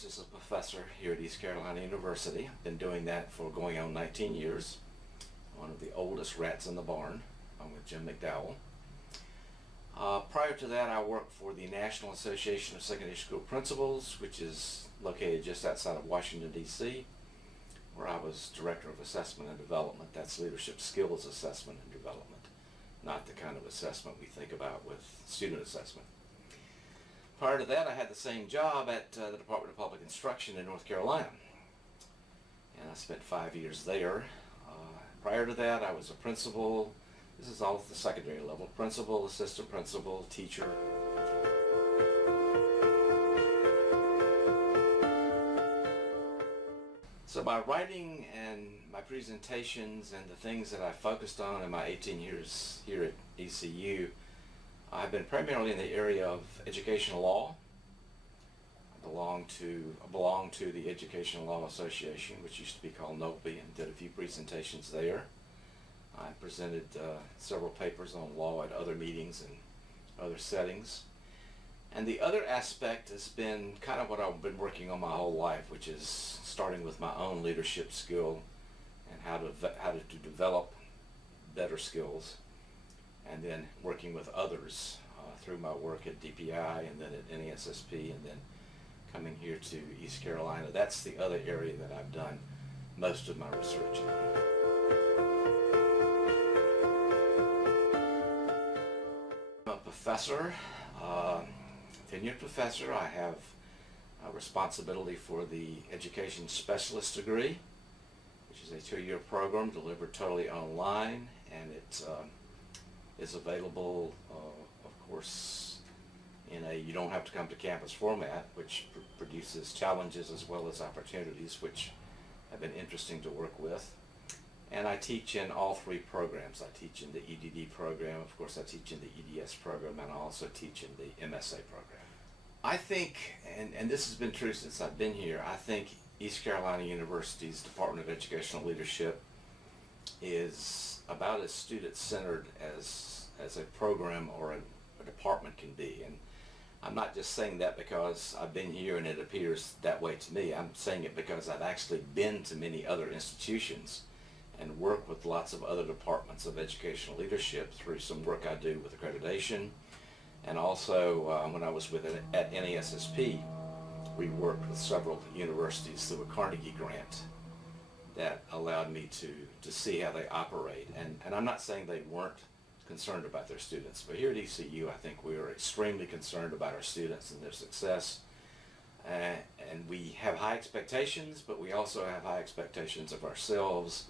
course, as a professor here at East Carolina University. I've been doing that for going on 19 years. One of the oldest rats in the barn. I'm with Jim McDowell. Prior to that, I worked for the National Association of Secondary School Principals, which is located just outside of Washington, D.C., where I was Director of Assessment and Development. That's leadership skills assessment and development, not the kind of assessment we think about with student assessment. Prior to that, I had the same job at the Department of Public Instruction in North Carolina, and I spent 5 years there. Prior to that, I was a principal. This is all at the secondary level: principal, assistant principal, teacher. So my writing and my presentations and the things that I focused on in my 18 years here at ECU, I've been primarily in the area of educational law. I belong to the Educational Law Association, which used to be called NOPE, and did a few presentations there. I presented several papers on law at other meetings and other settings. And the other aspect has been kind of what I've been working on my whole life, which is starting with my own leadership skill and how to develop better skills, and then working with others through my work at DPI and then at NASSP, and then coming here to East Carolina. That's the other area that I've done most of my research in. I'm a professor, tenured professor. I have responsibility for the Education Specialist degree, which is a 2-year program delivered totally online, and it is available, of course, in a you don't have to come to campus format, which produces challenges as well as opportunities, which have been interesting to work with. And I teach in all 3 programs. I teach in the EDD program, of course I teach in the EDS program, and I also teach in the MSA program. I think, and this has been true since I've been here, I think East Carolina University's Department of Educational Leadership is about as student-centered as a program or a department can be. And I'm not just saying that because I've been here and it appears that way to me. I'm saying it because I've actually been to many other institutions and work with lots of other departments of educational leadership through some work I do with accreditation. And also when I was at NASSP, we worked with several universities through a Carnegie grant that allowed me to see how they operate. And I'm not saying they weren't concerned about their students, but here at ECU I think we are extremely concerned about our students and their success. And we have high expectations, but we also have high expectations of ourselves